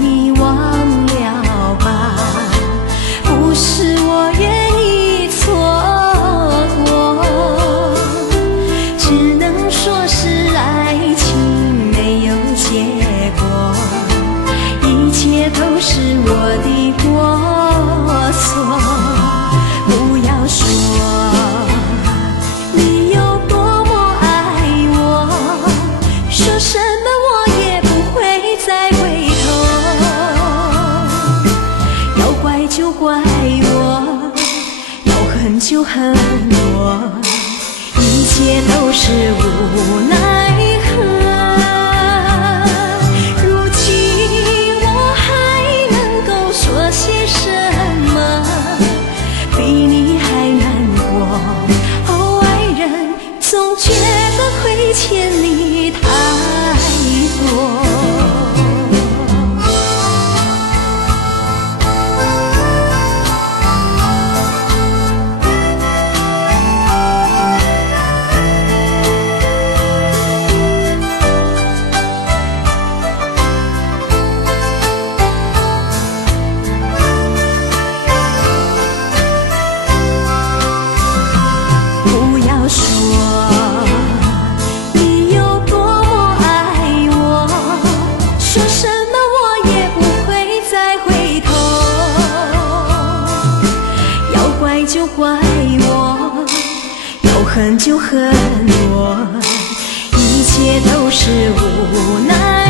你忘了吧，不是我愿意错过，只能说是爱情没有结果，一切都是我的过错。不要说你有多么爱我，说什么我也不会再回头。要怪就怪我，要恨就恨我，一切都是无奈何。如今我还能够说些什么，比你还难过。哦，爱人总觉得亏欠你太多。不要说你有多么爱我，说什么我也不会再回头。要怪就怪我，要恨就恨我，一切都是无奈。